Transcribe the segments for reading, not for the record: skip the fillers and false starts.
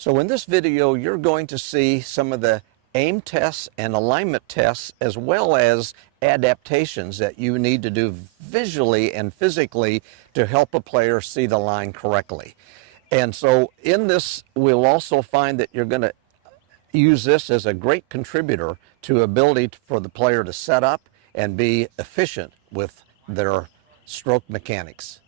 So in this video, you're going to see some of the aim tests and alignment tests, as well as adaptations that you need to do visually and physically to help a player see the line correctly. And so in this, we'll also find that you're going to use this as a great contributor to ability for the player to set up and be efficient with their stroke mechanics.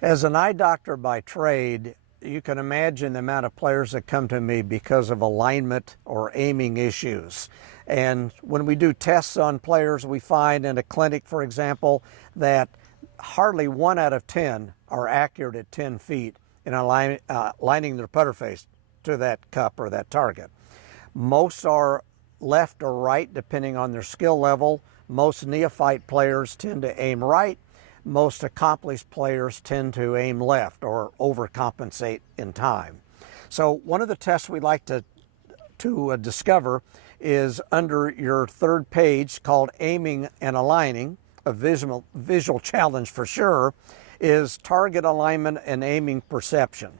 As an eye doctor by trade, you can imagine the amount of players that come to me because of alignment or aiming issues. And when we do tests on players, we find in a clinic, for example, that hardly 1 out of 10 are accurate at 10 feet in aligning their putter face to that cup or that target. Most are left or right depending on their skill level. Most neophyte players tend to aim right. Most accomplished players tend to aim left or overcompensate in time. So one of the tests we like to discover is under your third page, called Aiming and Aligning, a visual challenge for sure, is target alignment and aiming perception.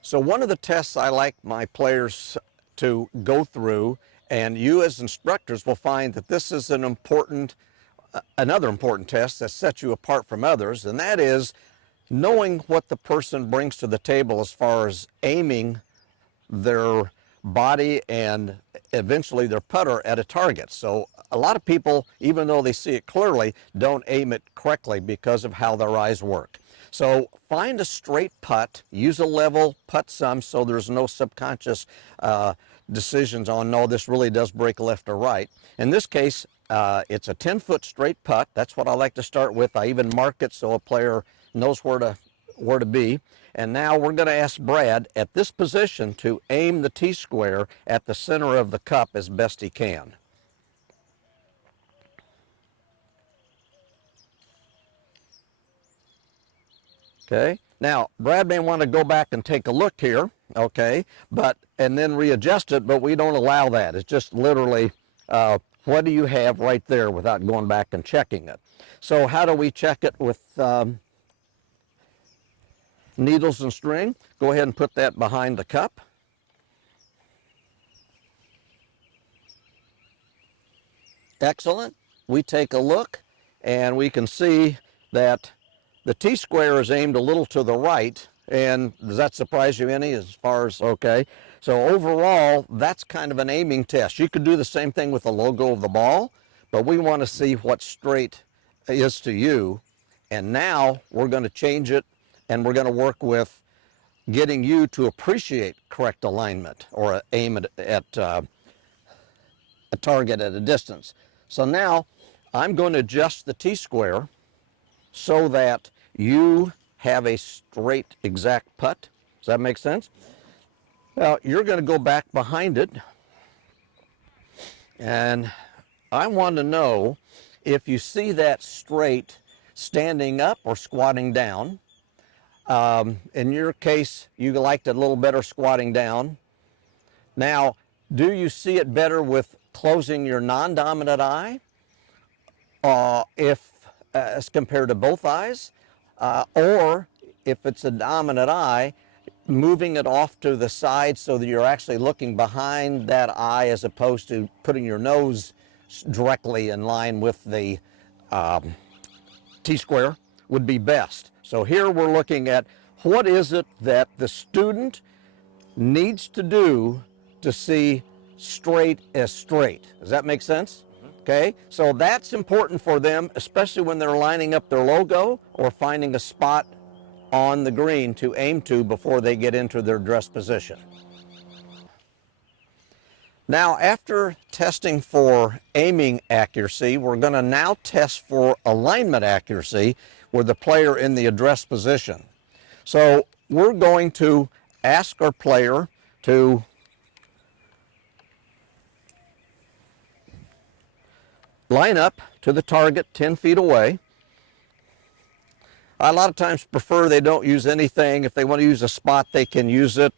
So one of the tests I like my players to go through, and you as instructors will find that this is another important test that sets you apart from others, and that is knowing what the person brings to the table as far as aiming their body and eventually their putter at a target. So a lot of people, even though they see it clearly, don't aim it correctly because of how their eyes work. So find a straight putt, use a level putt sum so there's no subconscious decisions on, no, this really does break left or right. In this case, it's a 10-foot straight putt. That's what I like to start with. I even mark it so a player knows where to be. And now we're going to ask Brad at this position to aim the T-square at the center of the cup as best he can. Okay, now Brad may want to go back and take a look here, okay, and then readjust it, but we don't allow that. It's just literally what do you have right there without going back and checking it. So how do we check it with needles and string? Go ahead and put that behind the cup. Excellent. We take a look and we can see that the T-square is aimed a little to the right, and does that surprise you any as far as, okay? So overall, that's kind of an aiming test. You could do the same thing with the logo of the ball, but we want to see what straight is to you. And now we're going to change it, and we're going to work with getting you to appreciate correct alignment or aim at a target at a distance. So now I'm going to adjust the T-square so that you have a straight, exact putt. Does that make sense? Now, you're going to go back behind it, and I want to know if you see that straight standing up or squatting down. In your case, you liked it a little better squatting down. Now, do you see it better with closing your non-dominant eye, as compared to both eyes? Or if it's a dominant eye, moving it off to the side so that you're actually looking behind that eye as opposed to putting your nose directly in line with the T-square would be best. So here we're looking at what is it that the student needs to do to see straight as straight. Does that make sense? Okay, so that's important for them, especially when they're lining up their logo or finding a spot on the green to aim to before they get into their dress position. Now, after testing for aiming accuracy, we're going to now test for alignment accuracy with the player in the address position. So we're going to ask our player to line up to the target 10 feet away. I a lot of times prefer they don't use anything. If they want to use a spot, they can use it.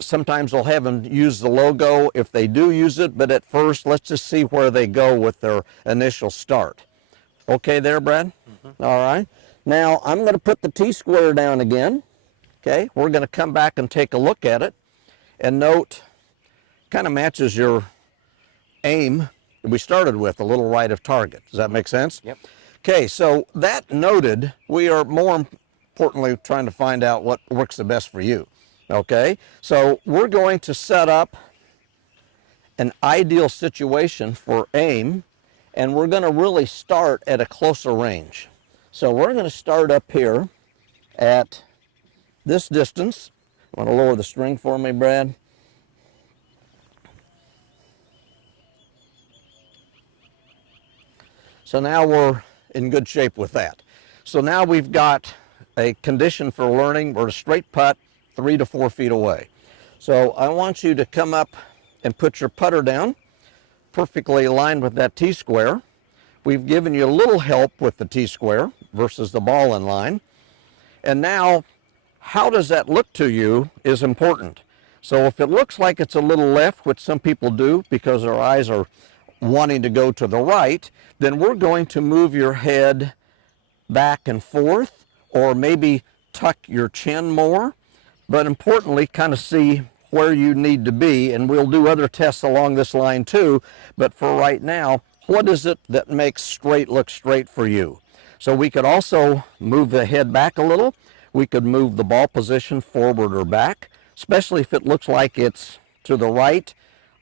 Sometimes I'll have them use the logo if they do use it, but at first, let's just see where they go with their initial start. Okay there, Brad? Mm-hmm. All right. Now, I'm going to put the T-square down again. Okay, we're going to come back and take a look at it and note, kind of matches your aim that we started with, a little right of target. Does that make sense? Yep. Okay, so that noted, we are more importantly trying to find out what works the best for you. Okay, so we're going to set up an ideal situation for aim, and we're going to really start at a closer range. So we're going to start up here at this distance. Want to lower the string for me, Brad? So now we're in good shape with that. So now we've got a condition for learning. We're a straight putt 3 to 4 feet away. So I want you to come up and put your putter down, perfectly aligned with that T-square. We've given you a little help with the T-square versus the ball in line. And now, how does that look to you is important. So if it looks like it's a little left, which some people do because their eyes are wanting to go to the right, then we're going to move your head back and forth, or maybe tuck your chin more, but importantly, kind of see where you need to be, and we'll do other tests along this line too, but for right now, what is it that makes straight look straight for you? So we could also move the head back a little. We could move the ball position forward or back, especially if it looks like it's to the right.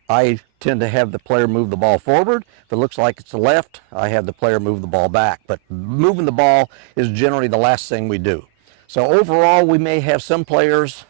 I tend to have the player move the ball forward. If it looks like it's the left, I have the player move the ball back. But moving the ball is generally the last thing we do. So overall, we may have some players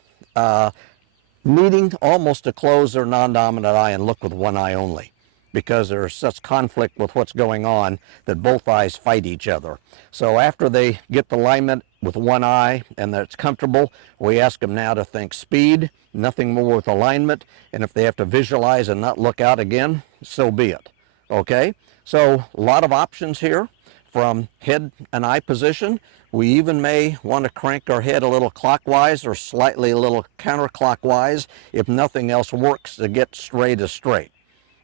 needing almost to close their non-dominant eye and look with one eye only, because there's such conflict with what's going on that both eyes fight each other. So after they get the alignment with one eye and that's comfortable, we ask them now to think speed, nothing more with alignment, and if they have to visualize and not look out again, so be it. Okay, so a lot of options here from head and eye position. We even may want to crank our head a little clockwise or slightly a little counterclockwise if nothing else works to get straight as straight.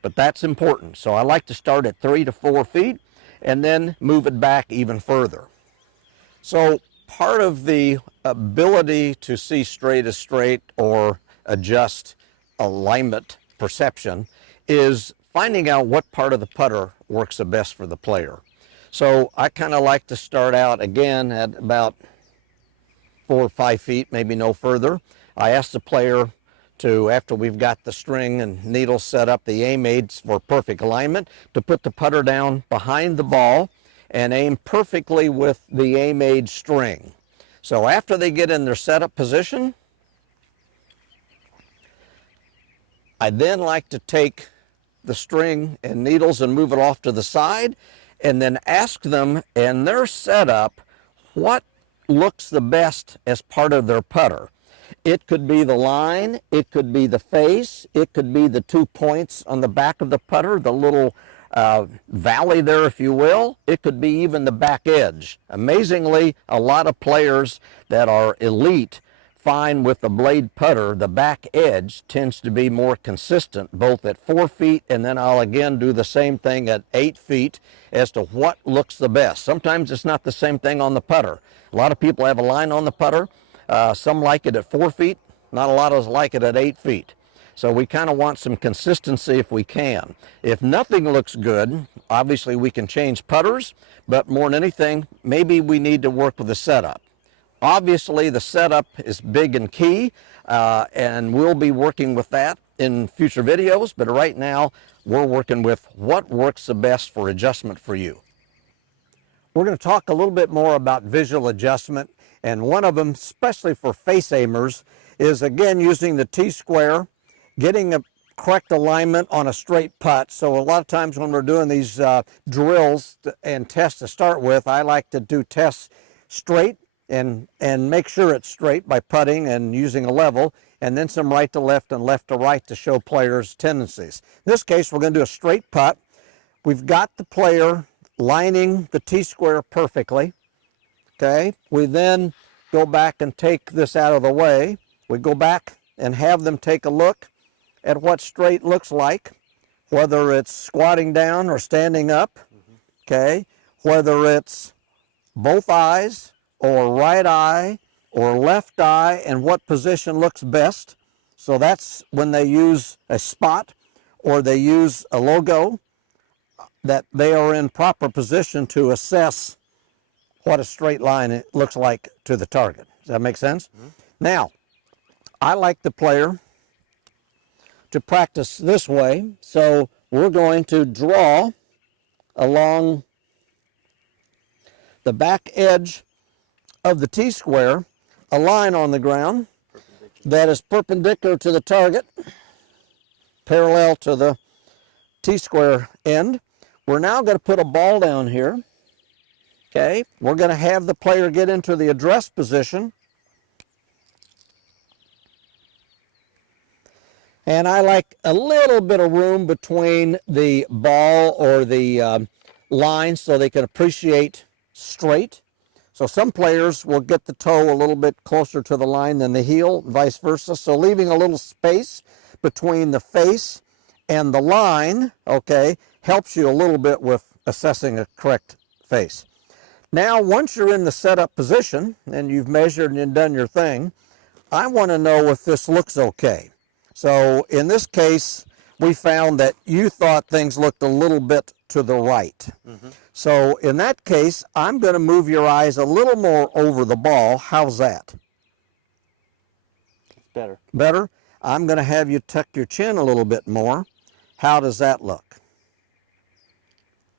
But that's important. So I like to start at 3 to 4 feet and then move it back even further. So part of the ability to see straight as straight or adjust alignment perception is finding out what part of the putter works the best for the player. So I kind of like to start out again at about 4 or 5 feet, maybe no further. I ask the player to, after we've got the string and needles set up, the aim aids for perfect alignment, to put the putter down behind the ball and aim perfectly with the aim aid string. So after they get in their setup position, I then like to take the string and needles and move it off to the side, and then ask them in their setup what looks the best as part of their putter. It could be the line, it could be the face, it could be the 2 points on the back of the putter, the little valley there, if you will. It could be even the back edge. Amazingly, a lot of players that are elite find with the blade putter, the back edge tends to be more consistent, both at 4 feet, and then I'll again do the same thing at 8 feet as to what looks the best. Sometimes it's not the same thing on the putter. A lot of people have a line on the putter. Some like it at 4 feet. Not a lot of us like it at 8 feet. So we kind of want some consistency if we can. If nothing looks good, obviously we can change putters, but more than anything, maybe we need to work with the setup. Obviously, the setup is big and key, and we'll be working with that in future videos, but right now, we're working with what works the best for adjustment for you. We're going to talk a little bit more about visual adjustment, and one of them, especially for face aimers, is again using the T-square, getting a correct alignment on a straight putt. So a lot of times when we're doing these drills and tests to start with, I like to do tests straight and make sure it's straight by putting and using a level, and then some right to left and left to right to show players' tendencies. In this case, we're going to do a straight putt. We've got the player lining the T-square perfectly. Okay, we then go back and take this out of the way. We go back and have them take a look at what straight looks like, whether it's squatting down or standing up. Okay, whether it's both eyes or right eye or left eye and what position looks best. So that's when they use a spot or they use a logo, that they are in proper position to assess what a straight line looks like to the target. Does that make sense? Mm-hmm. Now, I like the player to practice this way, so we're going to draw along the back edge of the T-square a line on the ground that is perpendicular to the target, parallel to the T-square end. We're now going to put a ball down here. Okay, we're going to have the player get into the address position. And I like a little bit of room between the ball or the line so they can appreciate straight. So some players will get the toe a little bit closer to the line than the heel, vice versa. So leaving a little space between the face and the line, okay, helps you a little bit with assessing a correct face. Now, once you're in the setup position and you've measured and done your thing, I want to know if this looks okay. So in this case, we found that you thought things looked a little bit to the right. Mm-hmm. So in that case, I'm going to move your eyes a little more over the ball. How's that? It's better. Better? I'm going to have you tuck your chin a little bit more. How does that look?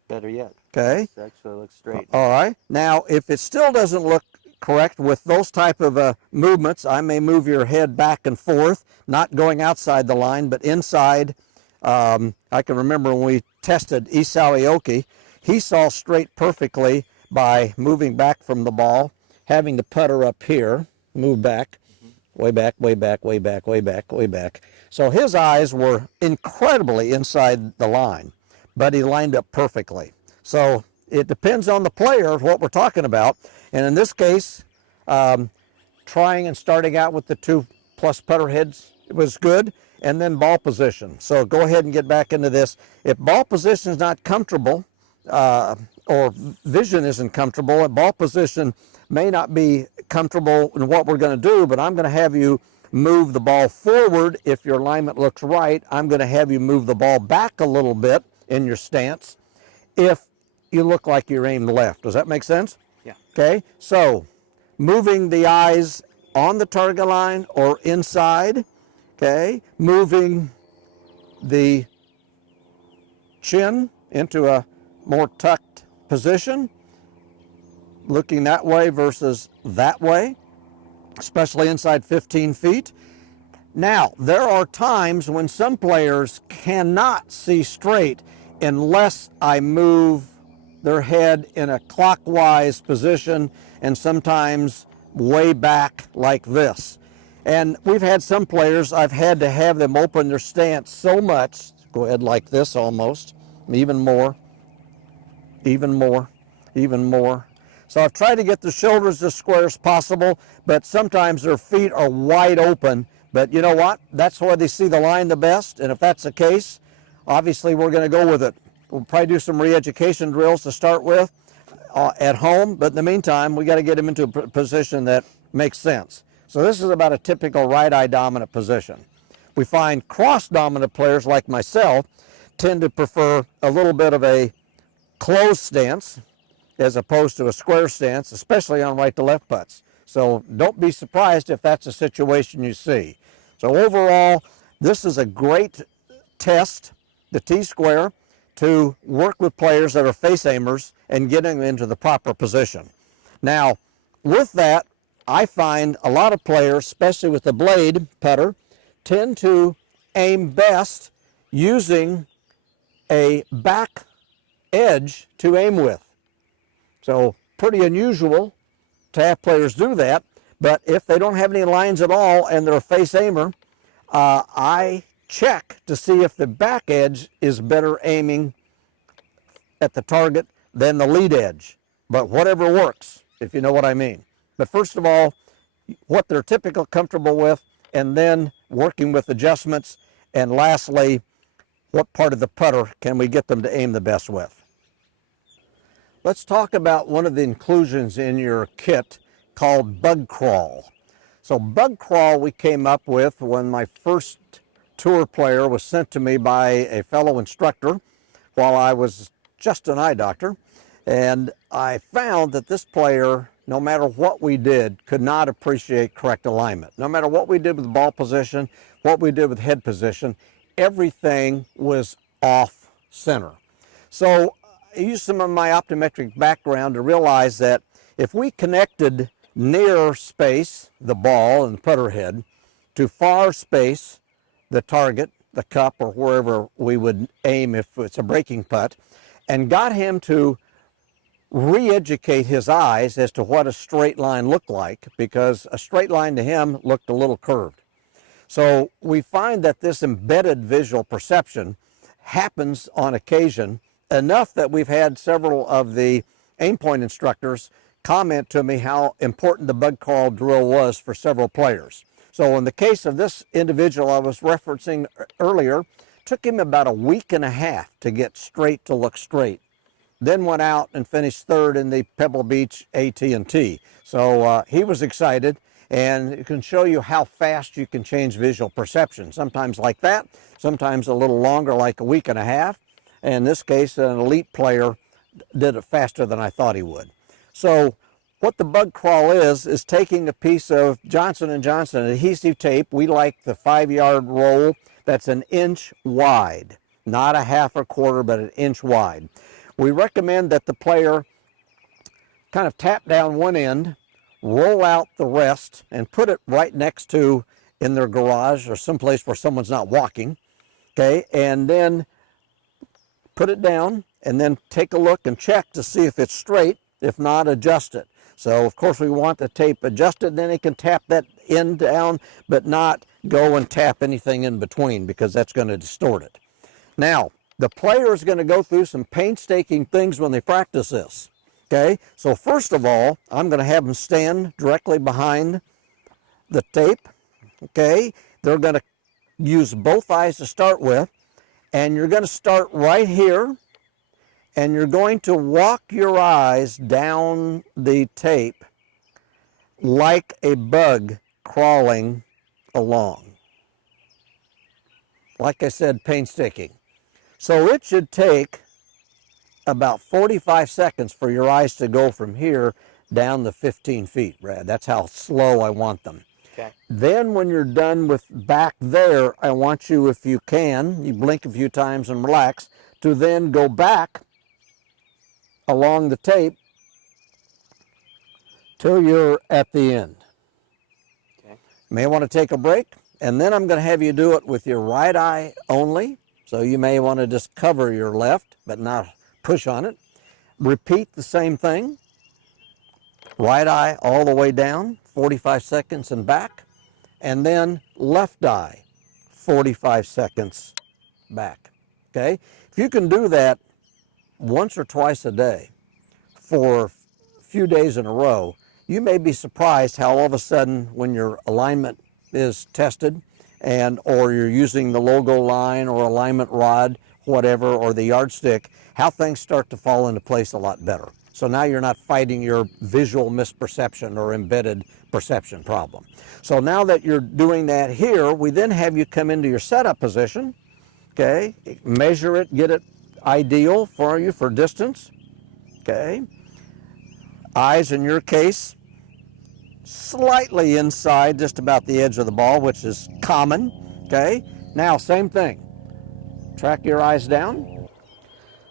Better yet. Okay. It actually looks straight. All right. Now, if it still doesn't look correct with those type of movements, I may move your head back and forth, not going outside the line, but inside. I can remember when we tested Isao Aoki, he saw straight perfectly by moving back from the ball, having the putter up here, move back, way back, way back, way back, way back, way back. So his eyes were incredibly inside the line, but he lined up perfectly. So it depends on the player of what we're talking about. And in this case, trying and starting out with the 2+ putter heads was good, and then ball position. So go ahead and get back into this. If ball position is not comfortable, or vision isn't comfortable, and ball position may not be comfortable in what we're going to do, but I'm going to have you move the ball forward. If your alignment looks right, I'm going to have you move the ball back a little bit in your stance if you look like you're aimed left. Does that make sense? Yeah. Okay, so moving the eyes on the target line or inside, okay, moving the chin into a more tucked position, looking that way versus that way, especially inside 15 feet. Now, there are times when some players cannot see straight unless I move their head in a clockwise position and sometimes way back like this. And we've had some players, I've had to have them open their stance so much, go ahead like this almost, even more, even more, even more. So I've tried to get the shoulders as square as possible, but sometimes their feet are wide open. But you know what? That's where they see the line the best. And if that's the case, obviously we're going to go with it. We'll probably do some re-education drills to start with at home. But in the meantime, we got to get them into a position that makes sense. So this is about a typical right eye dominant position. We find cross dominant players like myself tend to prefer a little bit of a closed stance as opposed to a square stance, especially on right to left putts. So don't be surprised if that's a situation you see. So overall, this is a great test, the T-square, to work with players that are face aimers and getting them into the proper position. Now, with that, I find a lot of players, especially with the blade putter, tend to aim best using a back edge to aim with. So pretty unusual to have players do that, but if they don't have any lines at all and they're a face aimer, I check to see if the back edge is better aiming at the target than the lead edge. But whatever works, if you know what I mean. But first of all, what they're typically comfortable with, and then working with adjustments, and lastly, what part of the putter can we get them to aim the best with. Let's talk about one of the inclusions in your kit called bug crawl. So bug crawl we came up with when my first tour player was sent to me by a fellow instructor while I was just an eye doctor. And I found that this player, no matter what we did, could not appreciate correct alignment. No matter what we did with ball position, what we did with head position, everything was off center. So I used some of my optometric background to realize that if we connected near space, the ball and the putter head, to far space, the target, the cup, or wherever we would aim if it's a breaking putt, and got him to re-educate his eyes as to what a straight line looked like, because a straight line to him looked a little curved. So we find that this embedded visual perception happens on occasion enough that we've had several of the aim point instructors comment to me how important the bug crawl drill was for several players. So in the case of this individual I was referencing earlier, took him about a week and a half to get straight to look straight. Then went out and finished third in the Pebble Beach AT&T. So he was excited, and it can show you how fast you can change visual perception. Sometimes like that, sometimes a little longer, like a week and a half. And in this case, an elite player did it faster than I thought he would. So what the bug crawl is taking a piece of Johnson & Johnson adhesive tape. We like the 5-yard roll that's an inch wide, not a half or quarter, but an inch wide. We recommend that the player kind of tap down one end, roll out the rest, and put it right next to in their garage or someplace where someone's not walking, okay? And then put it down and then take a look and check to see if it's straight. If not, adjust it. So of course we want the tape adjusted, then he can tap that end down, but not go and tap anything in between, because that's going to distort it. Now, the player is going to go through some painstaking things when they practice this, okay? So first of all, I'm going to have them stand directly behind the tape, okay? They're going to use both eyes to start with, and you're going to start right here, and you're going to walk your eyes down the tape like a bug crawling along. Like I said, painstaking. So it should take about 45 seconds for your eyes to go from here down the 15 feet, Brad. That's how slow I want them. Okay. Then when you're done with back there, I want you, if you can, you blink a few times and relax, to then go back along the tape till you're at the end. Okay. You may want to take a break, and then I'm going to have you do it with your right eye only. So you may want to just cover your left, but not push on it. Repeat the same thing. Right eye all the way down, 45 seconds and back. And then left eye, 45 seconds back. Okay? If you can do that once or twice a day for a few days in a row, you may be surprised how all of a sudden when your alignment is tested, and or you're using the logo line or alignment rod, whatever, or the yardstick, how things start to fall into place a lot better. So now you're not fighting your visual misperception or embedded perception problem. So now that you're doing that here, we then have you come into your setup position, okay? Measure it, get it ideal for you for distance, okay? Eyes in your case, slightly inside just about the edge of the ball, which is common, okay? Now, same thing. Track your eyes down.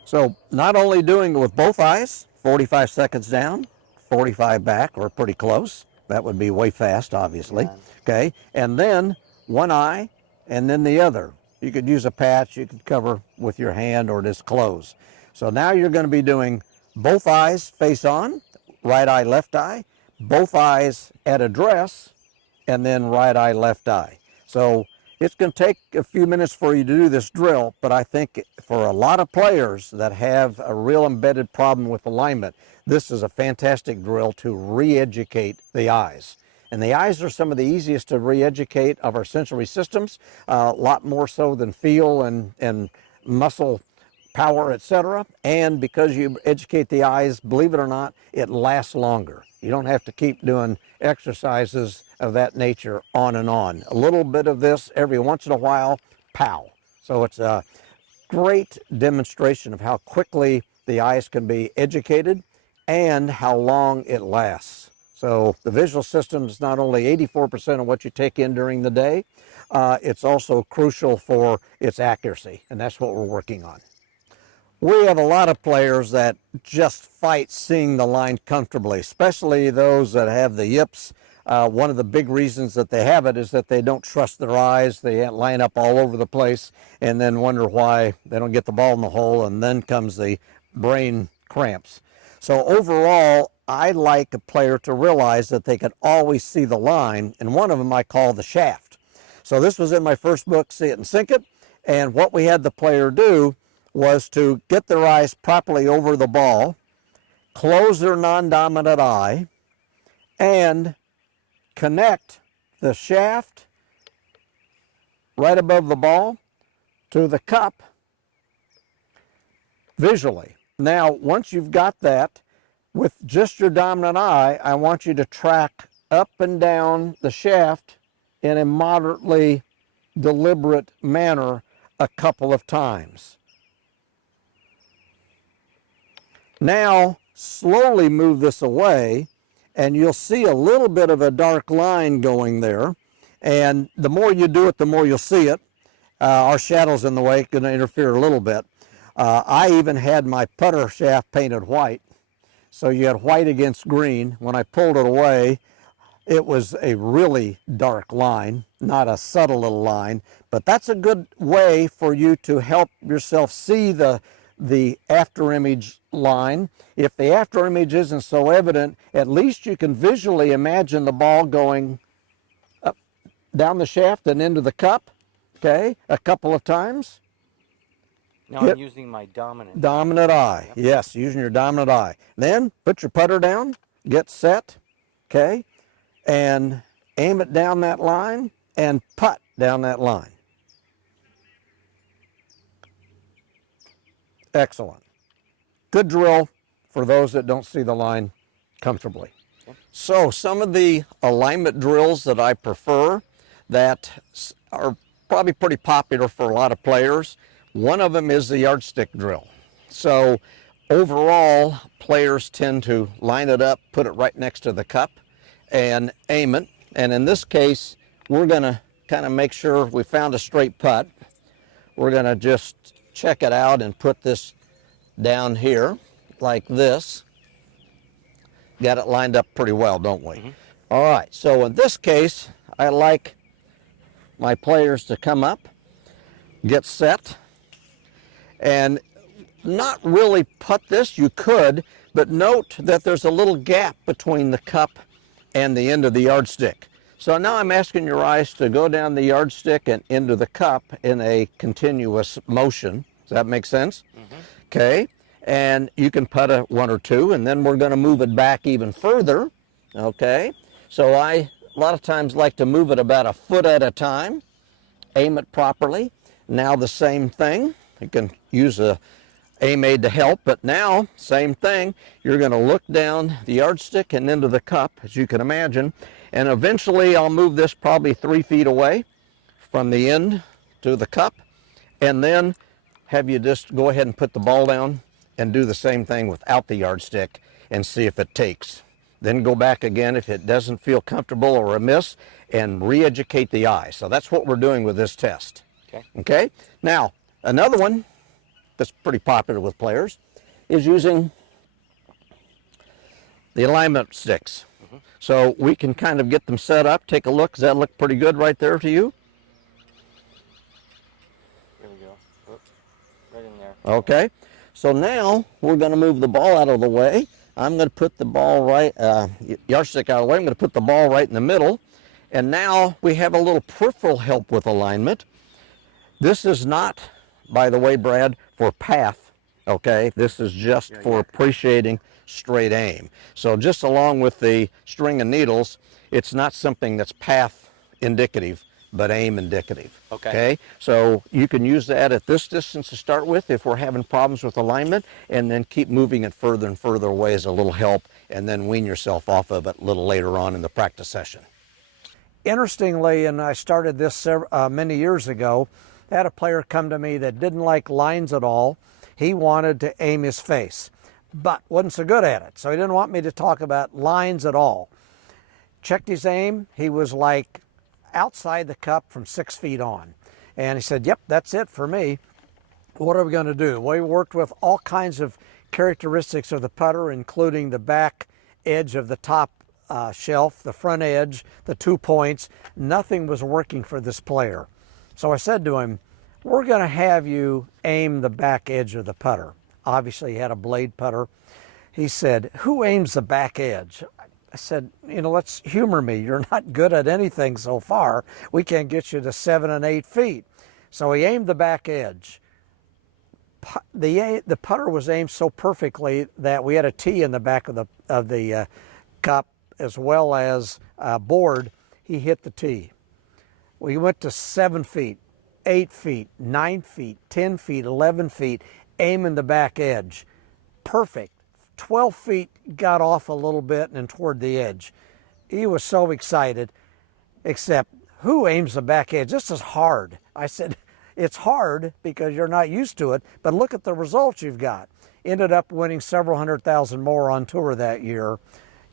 So not only doing it with both eyes, 45 seconds down, 45 back, or pretty close. That would be way fast, obviously, Yeah. okay? And then one eye, and then the other. You could use a patch, you could cover with your hand or just close. So now you're going to be doing both eyes face on, right eye, left eye, both eyes at address, and then right eye, left eye. So it's going to take a few minutes for you to do this drill, but I think for a lot of players that have a real embedded problem with alignment, this is a fantastic drill to re-educate the eyes. And the eyes are some of the easiest to re-educate of our sensory systems, a lot more so than feel and muscle power, etc. And because you educate the eyes, believe it or not, it lasts longer. You don't have to keep doing exercises of that nature on and on. A little bit of this every once in a while, pow. So it's a great demonstration of how quickly the eyes can be educated and how long it lasts. So the visual system is not only 84% of what you take in during the day, it's also crucial for its accuracy, and that's what we're working on. We have a lot of players that just fight seeing the line comfortably, especially those that have the yips. One of the big reasons that they have it is that they don't trust their eyes. They line up all over the place and then wonder why they don't get the ball in the hole, and then comes the brain cramps. So overall, I like a player to realize that they can always see the line, and one of them I call the shaft. So this was in my first book, See It and Sink It, and what we had the player do was to get their eyes properly over the ball, close their non-dominant eye, and connect the shaft right above the ball to the cup visually. Now, once you've got that, with just your dominant eye, I want you to track up and down the shaft in a moderately deliberate manner a couple of times. Now, slowly move this away, and you'll see a little bit of a dark line going there. And the more you do it, the more you'll see it. Our shadow's in the way, going to interfere a little bit. I even had my putter shaft painted white. So you had white against green. When I pulled it away, it was a really dark line, not a subtle little line. But that's a good way for you to help yourself see the after image line. If the after image isn't so evident, at least you can visually imagine the ball going up, down the shaft and into the cup, okay, a couple of times. Now I'm using my dominant eye. Yep. Yes, using your dominant eye. Then put your putter down, get set, okay, and aim it down that line and putt down that line. Excellent. Good drill for those that don't see the line comfortably. Okay. So some of the alignment drills that I prefer that are probably pretty popular for a lot of players. One of them is the yardstick drill. So overall, players tend to line it up, put it right next to the cup, and aim it. And in this case, we're going to kind of make sure we found a straight putt. We're going to just check it out and put this down here like this. Got it lined up pretty well, don't we? Mm-hmm. All right, so in this case, I like my players to come up, get set, and not really putt this. You could, but note that there's a little gap between the cup and the end of the yardstick. So now I'm asking your eyes to go down the yardstick and into the cup in a continuous motion. Does that make sense? Mm-hmm. Okay, and you can putt a one or two, and then we're going to move it back even further. Okay, so I a lot of times like to move it about a foot at a time, aim it properly. Now the same thing. You can use a aim aid to help, but now, same thing. You're going to look down the yardstick and into the cup, as you can imagine, and eventually I'll move this probably 3 feet away from the end to the cup, and then have you just go ahead and put the ball down and do the same thing without the yardstick and see if it takes. Then go back again if it doesn't feel comfortable or amiss, and re-educate the eye. So that's what we're doing with this test. Okay? Now, another one that's pretty popular with players is using the alignment sticks. Mm-hmm. So we can kind of get them set up. Take a look. Does that look pretty good right there to you? There we go. Oops. Right in there. Okay. So now we're going to move the ball out of the way. I'm going to put the ball right, yardstick out of the way. I'm going to put the ball right in the middle. And now we have a little peripheral help with alignment. This is not, by the way, Brad, for path, okay? This is just for appreciating straight aim. So just along with the string and needles, it's not something that's path indicative, but aim indicative. Okay. So you can use that at this distance to start with if we're having problems with alignment, and then keep moving it further and further away as a little help, and then wean yourself off of it a little later on in the practice session. Interestingly, and I started this many years ago, I had a player come to me that didn't like lines at all. He wanted to aim his face, but wasn't so good at it. So he didn't want me to talk about lines at all. Checked his aim. He was like outside the cup from 6 feet on. And he said, yep, that's it for me. What are we going to do? We worked with all kinds of characteristics of the putter, including the back edge of the top shelf, the front edge, the 2 points. Nothing was working for this player. So I said to him, we're going to have you aim the back edge of the putter. Obviously, he had a blade putter. He said, who aims the back edge? I said, let's humor me. You're not good at anything so far. We can't get you to 7 and 8 feet. So he aimed the back edge. The putter was aimed so perfectly that we had a tee in the back of the cup as well as board. He hit the tee. We went to 7 feet, 8 feet, 9 feet, 10 feet, 11 feet, aiming the back edge. Perfect. 12 feet got off a little bit and toward the edge. He was so excited, except who aims the back edge? This is hard. I said, it's hard because you're not used to it, but look at the results you've got. Ended up winning several $100,000 more on tour that year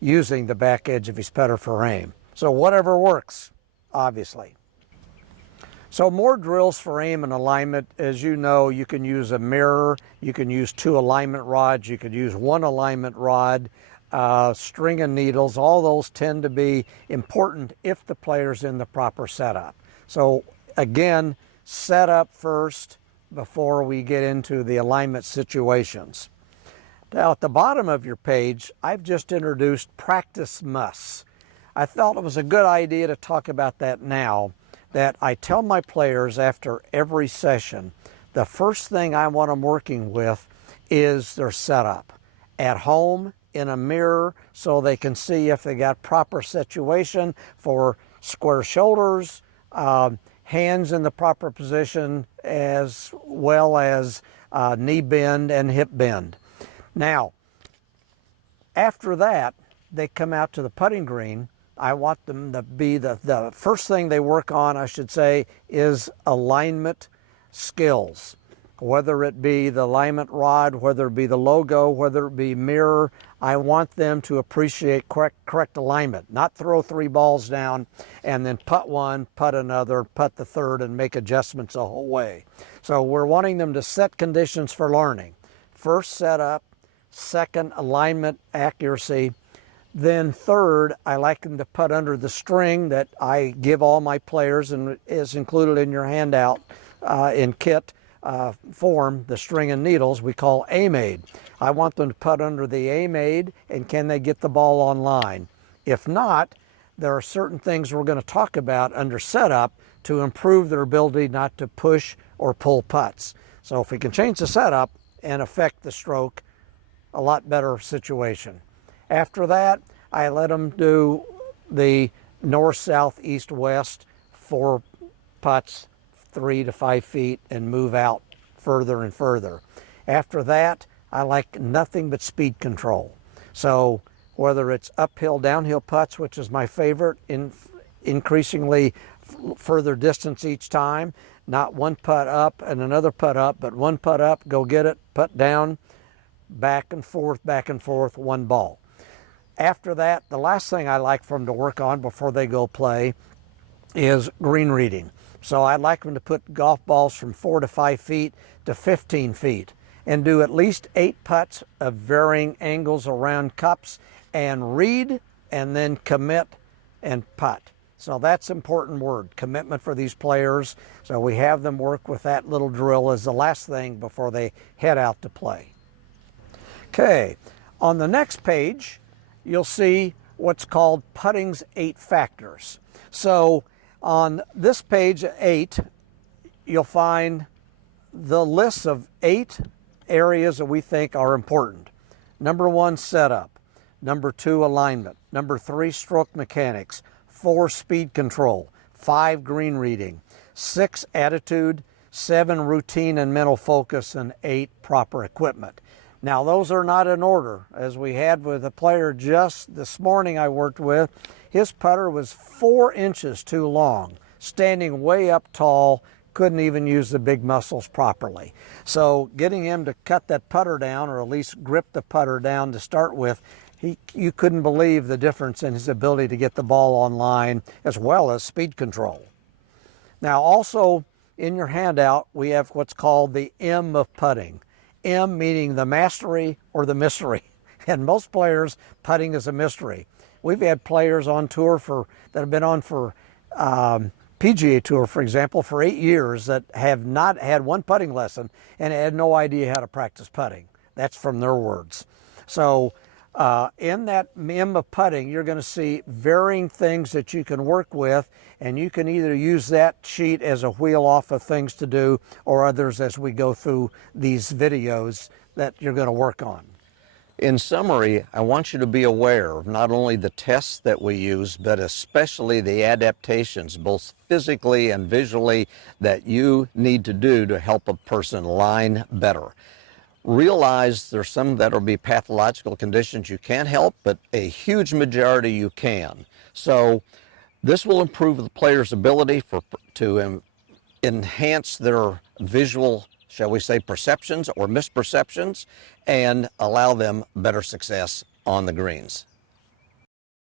using the back edge of his putter for aim. So whatever works, obviously. So more drills for aim and alignment. As you know, you can use a mirror, you can use 2 alignment rods, you could use 1 alignment rod, string and needles. All those tend to be important if the player's in the proper setup. So again, set up first before we get into the alignment situations. Now at the bottom of your page, I've just introduced practice musts. I thought it was a good idea to talk about that now, that I tell my players after every session, the first thing I want them working with is their setup. At home, in a mirror, so they can see if they got proper situation for square shoulders, hands in the proper position, as well as knee bend and hip bend. Now, after that, they come out to the putting green. I want them to be the first thing they work on, I should say, is alignment skills. Whether it be the alignment rod, whether it be the logo, whether it be mirror, I want them to appreciate correct alignment, not throw 3 balls down and then putt one, putt another, putt the third, and make adjustments the whole way. So we're wanting them to set conditions for learning. First, setup. Second, alignment accuracy. Then third, I like them to putt under the string that I give all my players and is included in your handout in kit form, the string and needles we call aim-aid. I want them to putt under the aim-aid, and can they get the ball on line? If not, there are certain things we're going to talk about under setup to improve their ability not to push or pull putts. So if we can change the setup and affect the stroke, a lot better situation. After that, I let them do the north, south, east, west, 4 putts, 3 to 5 feet, and move out further and further. After that, I like nothing but speed control. So whether it's uphill, downhill putts, which is my favorite, increasingly further distance each time, not 1 putt up and another putt up, but 1 putt up, go get it, putt down, back and forth, 1 ball. After that, the last thing I like for them to work on before they go play is green reading. So I'd like them to put golf balls from 4 to 5 feet to 15 feet and do at least 8 putts of varying angles around cups and read and then commit and putt. So that's an important word, commitment for these players. So we have them work with that little drill as the last thing before they head out to play. Okay, on the next page, you'll see what's called putting's 8 factors. So on this page 8, you'll find the list of 8 areas that we think are important. Number 1, setup. Number 2, alignment. Number 3, stroke mechanics. 4, speed control. 5 green reading, 6 attitude, 7 routine and mental focus, and 8 proper equipment. Now those are not in order. As we had with a player just this morning I worked with, his putter was 4 inches too long, standing way up tall, couldn't even use the big muscles properly. So getting him to cut that putter down, or at least grip the putter down to start with, you couldn't believe the difference in his ability to get the ball on line as well as speed control. Now also in your handout we have what's called the M of putting. M meaning the mastery or the mystery. And most players, putting is a mystery. We've had players on tour that have been on for PGA Tour, for example, for 8 years that have not had one putting lesson and had no idea how to practice putting. That's from their words. So in that M of putting, you're going to see varying things that you can work with, and you can either use that sheet as a wheel off of things to do, or others as we go through these videos that you're going to work on. In summary, I want you to be aware of not only the tests that we use, but especially the adaptations, both physically and visually, that you need to do to help a person line better. Realize there's some that will be pathological conditions you can't help, but a huge majority you can. So this will improve the player's ability to enhance their visual, shall we say, perceptions or misperceptions, and allow them better success on the greens.